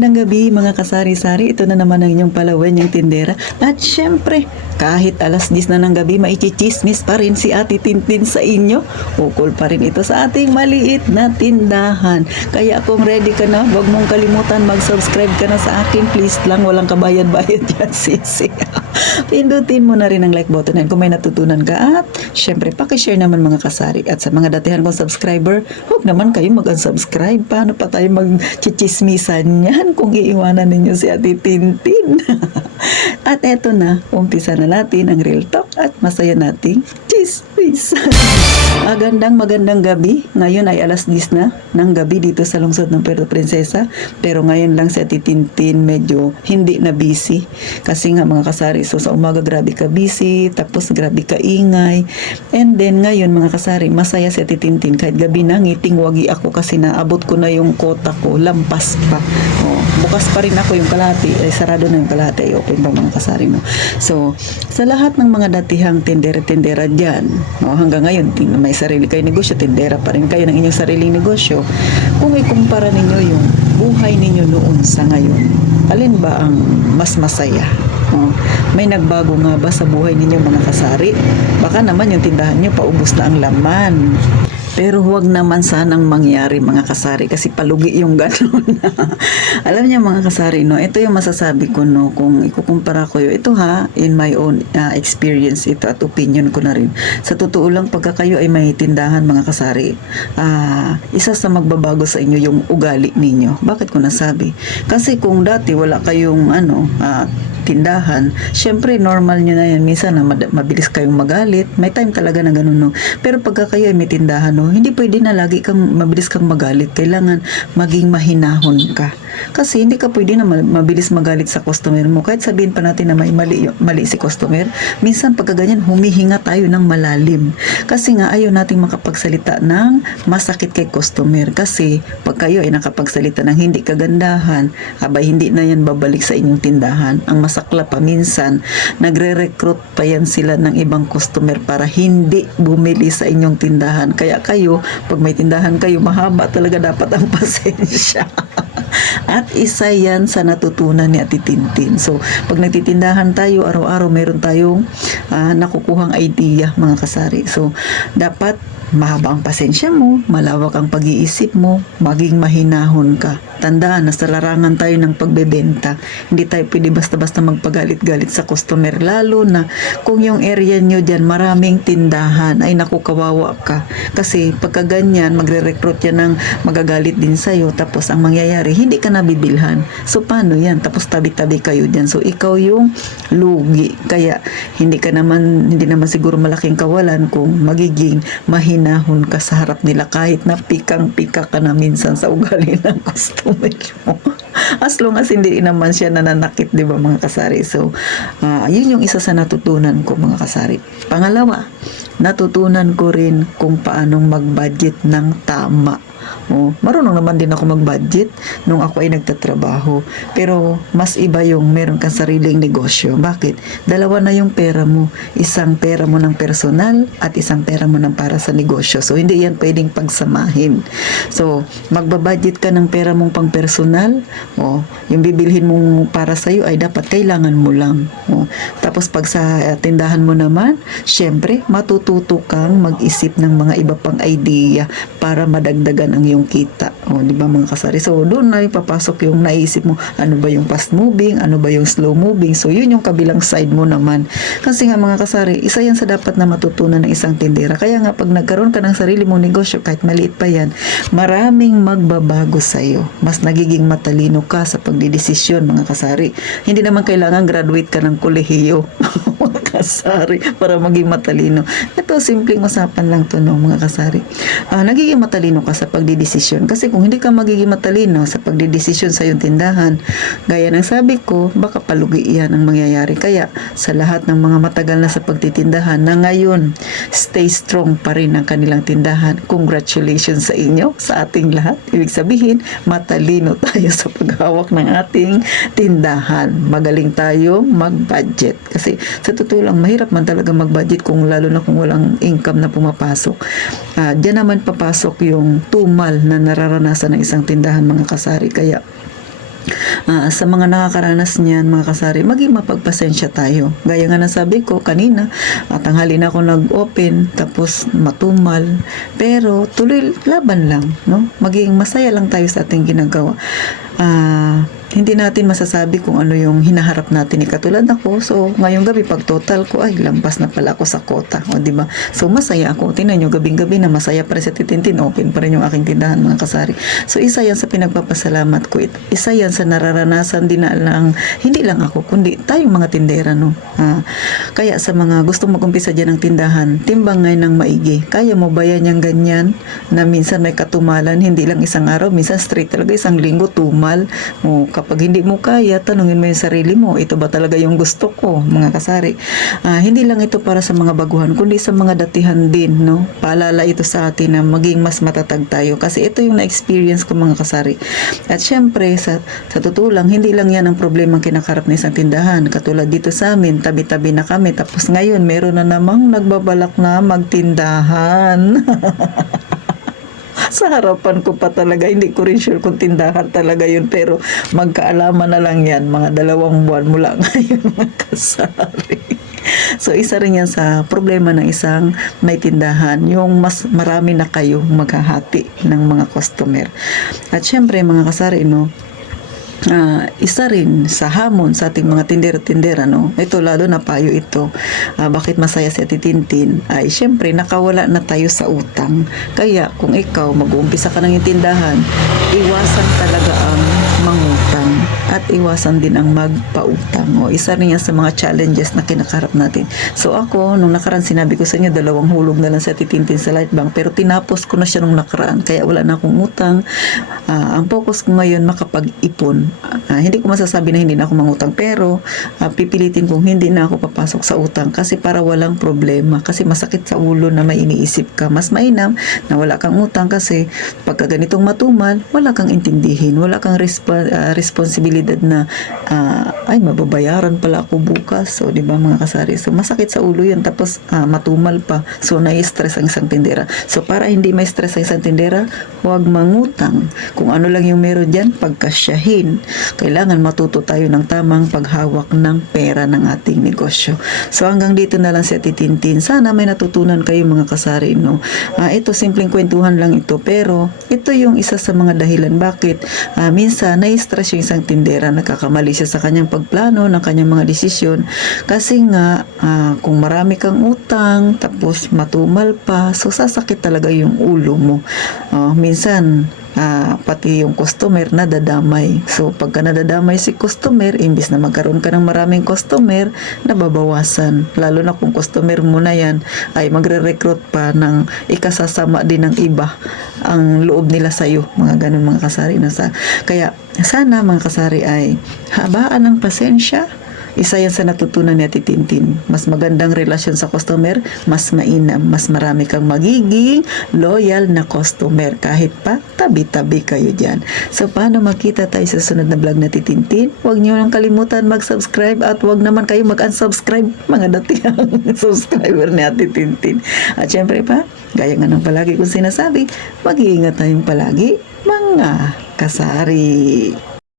Magandang gabi mga kasari-sari. Ito na naman ang inyong palawan, yung tindera. At syempre, kahit alas 10 na ng gabi, maichichismis pa rin si Ate Tintin sa inyo. Ukol pa rin ito sa ating maliit na tindahan. Kaya kung ready ka na, huwag mong kalimutan mag-subscribe ka na sa akin. Please lang, walang kabayad-bayad yan, sisi. Pindutin mo na rin ang like button kung may natutunan ka. At syempre, pakishare naman mga kasari. At sa mga datihan kong subscriber, huwag naman kayo mag-unsubscribe. Paano pa tayo mag-chichismisan yan kung iiwanan ninyo si Ate Tintin? At eto na, umpisa na natin ang real talk at masaya nating chismisan. Magandang gabi. Ngayon ay alas 10 na ng gabi dito sa lungsod ng Puerto Princesa. Pero ngayon lang si Ate Tintin medyo hindi na busy. Kasi nga mga kasari, so sa umaga grabe ka busy, tapos grabe ka ingay. And then ngayon mga kasari, masaya si Ate Tintin. Kahit gabi na, ngiting wagi ako kasi naabot ko na yung quota ko, lampas pa. Bukas pa rin ako yung kalahati, ay sarado na yung kalahati, ay open pa mga kasari mo. So, sa lahat ng mga datihang tindera-tindera dyan, hanggang ngayon, may sarili kayo negosyo, tindera pa rin kayo ng inyong sariling negosyo. Kung ikumpara ninyo yung buhay ninyo noon sa ngayon, alin ba ang mas masaya? May nagbago nga ba sa buhay ninyo mga kasari? Baka naman yung tindahan nyo paubos na ang laman. Pero huwag naman sanang mangyari mga kasari kasi palugi yung gano'n. Alam niyo mga kasari, no, ito yung masasabi ko, no, kung ikukumpara ko yun. Ito in my own experience ito at opinion ko na rin. Sa totoo lang, pagka kayo ay may tindahan mga kasari, isa sa magbabago sa inyo yung ugali ninyo. Bakit ko nasabi? Kasi kung dati wala kayong tindahan, syempre normal nyo na yan. Minsan na mabilis kayong magalit. May time talaga na ganun, no. Pero pagka kayo ay may tindahan, no, hindi pwede na lagi mabilis kang magalit. Kailangan maging mahinahon ka. Kasi hindi ka pwede na mabilis magalit sa customer mo. Kahit sabihin pa natin na may mali si customer, minsan pagka ganyan, humihinga tayo ng malalim. Kasi nga ayaw nating makapagsalita ng masakit kay customer. Kasi pag kayo ay nakapagsalita ng hindi kagandahan, abay hindi na yan babalik sa inyong tindahan. Ang masakla pa minsan, nagre-recruit pa yan sila ng ibang customer para hindi bumili sa inyong tindahan. Kaya kayo, pag may tindahan kayo, mahaba talaga dapat ang pasensya. At isa yan sa natutunan ni Ate Tintin. So, pag nagtitindahan tayo, araw-araw meron tayong nakukuhang idea mga kasari. So, dapat mahaba ang pasensya mo, malawak ang pag-iisip mo, maging mahinahon ka. Tandaan na sa larangan tayo ng pagbebenta. Hindi tayo pwede basta-basta magpagalit-galit sa customer. Lalo na kung yung area nyo dyan maraming tindahan, ay naku, kawawa ka. Kasi pagka ganyan, magre-recruit yan ng magagalit din sa'yo. Tapos ang mangyayari, hindi ka nabibilhan. So paano yan? Tapos tabi-tabi kayo dyan. So ikaw yung lugi. Kaya hindi naman siguro malaking kawalan kung magiging mahinahon ka sa harap nila kahit na pikang-pika ka na minsan sa ugali ng customer mo. As long as hindi naman siya nananakit, di ba mga kasari? So, yun yung isa sa natutunan ko mga kasari. Pangalawa, natutunan ko rin kung paanong mag-budget ng tama. Marunong naman din ako mag-budget nung ako ay nagtatrabaho. Pero mas iba yung meron kang sariling negosyo. Bakit? Dalawa na yung pera mo. Isang pera mo ng personal at isang pera mo ng para sa negosyo. So, hindi yan pwedeng pagsamahin. So, magbabudget ka ng pera mong pang personal. Yung bibilhin mong para sa'yo ay dapat kailangan mo lang. Tapos pag sa tindahan mo naman, syempre, matututo kang mag-isip ng mga iba pang idea para madagdagan ang iyong kita. Di ba mga kasari? So, doon na ipapasok yung naisip mo, ano ba yung fast moving, ano ba yung slow moving. So, yun yung kabilang side mo naman. Kasi nga mga kasari, isa yan sa dapat na matutunan ng isang tindera. Kaya nga, pag nagkaroon ka ng sarili mong negosyo, kahit maliit pa yan, maraming magbabago sa'yo. Mas nagiging matalino ka sa pagdidesisyon, mga kasari. Hindi naman kailangan graduate ka ng kolehiyo, mga kasari, para maging matalino. Ito, simpleng usapan lang to, no, mga kasari. Nagiging matalino ka sa pagdidesisyon. Kasi kung hindi ka magiging matalino sa pagdidesisyon sa iyong tindahan, gaya ng sabi ko, baka palugi yan ang mangyayari. Kaya sa lahat ng mga matagal na sa pagtitindahan na ngayon, stay strong pa rin ang kanilang tindahan. Congratulations sa inyo, sa ating lahat. Ibig sabihin, matalino tayo sa paghawak ng ating tindahan. Magaling tayo mag-budget. Kasi sa totoo lang, mahirap man talaga mag-budget lalo na kung walang income na pumapasok. Diyan naman papasok yung tumal na nararanasan ng isang tindahan mga kasari. Kaya Sa mga nakakaranas niyan, mga kasari, maging mapagpasensya tayo. Gaya nga ng sabi ko kanina, tanghali na ako nag-open, tapos matumal. Pero tuloy laban lang, no? Maging masaya lang tayo sa ating ginagawa. Hindi natin masasabi kung ano yung hinaharap natin. Katulad ako, so ngayong gabi pag total ko, ay lampas na pala ako sa quota, o di ba? So masaya ako. Tingnan nyo, gabing-gabi na masaya pa rin sa titintin, open pa rin yung aking tindahan, mga kasari. So isa yan sa pinagpapasalamat ko. Isa yan sa nararanasan din na lang, hindi lang ako, kundi tayong mga tindera, no? Kaya sa mga gustong mag-umpisa dyan ng tindahan, timbang ngayon ng maigi. Kaya mo ba yan yung ganyan na minsan may katumalan, hindi lang isang araw, minsan straight talaga isang linggo tumal. Kapag hindi mo kaya, tanungin mo yung sarili mo, ito ba talaga yung gusto ko, mga kasari? Hindi lang ito para sa mga baguhan, kundi sa mga datihan din, no? Paalala ito sa atin na maging mas matatag tayo, kasi ito yung na-experience ko, mga kasari. At syempre, sa totoo lang, hindi lang yan ang problema kinakarap na isang tindahan. Katulad dito sa amin, tabi-tabi na kami, tapos ngayon, meron na namang nagbabalak na magtindahan. Sa harapan ko pa talaga, hindi ko rin sure kung tindahan talaga yun, pero magkaalaman na lang yan, mga 2 buwan mula ngayon, mga kasari. So isa rin yan sa problema ng isang may tindahan, yung mas marami na kayo maghahati ng mga customer. At syempre, mga kasari, no, isa rin sa hamon sa ating mga tindera-tindera, no? Ito lalo na payo ito. Bakit masaya si Ate Tintin? Ay syempre nakawala na tayo sa utang. Kaya kung ikaw mag-uumpisa ka ng tindahan, iwasan talaga ang mangutang at iwasan din ang magpautang. Isa rin yan sa mga challenges na kinakarap natin. So ako, nung nakaraan, sinabi ko sa inyo, 2 hulog na lang si Ate Tintin sa Lightbank, pero tinapos ko na siya nung nakaraan, kaya wala na akong utang. Ang focus ko ngayon, makapag-ipon. Hindi ko masasabi na hindi na ako mangutang, pero pipilitin kong hindi na ako papasok sa utang, kasi para walang problema, kasi masakit sa ulo na may iniisip ka. Mas mainam na wala kang utang, kasi pagka ganitong matumal, wala kang intindihin, wala kang responsibilidad na ay mababayaran pala ako bukas, so di ba, mga kasari? So masakit sa ulo yun, tapos matumal pa, so nai-stress ang isang tindera. So para hindi may stress ang isang tindera, huwag mangutang. Kung ano lang yung meron dyan, pagkasyahin. Kailangan matuto tayo ng tamang paghawak ng pera ng ating negosyo. So hanggang dito na lang si Ate Tintin. Sana may natutunan kayo, mga kasari, no? Ito simpleng kwentuhan lang ito, pero ito yung isa sa mga dahilan bakit minsan na-stress yung isang tindera, nagkakamali siya sa kanyang pagplano ng kanyang mga desisyon, kasi nga kung marami kang utang tapos matumal pa, so sasakit talaga yung ulo mo. Minsan pati yung customer nadadamay. So pagka nadadamay si customer, imbis na magkaroon ka ng maraming customer, nababawasan. Lalo na kung customer mo na yan ay magre-recruit pa ng ikasasama din ng iba ang loob nila sa'yo. Mga ganun, mga kasari. Kaya sana, mga kasari, ay habaan ng pasensya. Isa yan sa natutunan ni Ate Tintin. Mas magandang relasyon sa customer, mas mainam, mas marami kang magiging loyal na customer, kahit pa tabi-tabi kayo dyan. So paano makita tayo sa sunod na vlog na Ate Tintin? Huwag niyo nang kalimutan mag-subscribe, at huwag naman kayo mag-unsubscribe, mga dating subscriber ni Ate Tintin. At syempre pa, gaya nga ng palagi kong sinasabi, mag-iingat tayong palagi, mga kasari.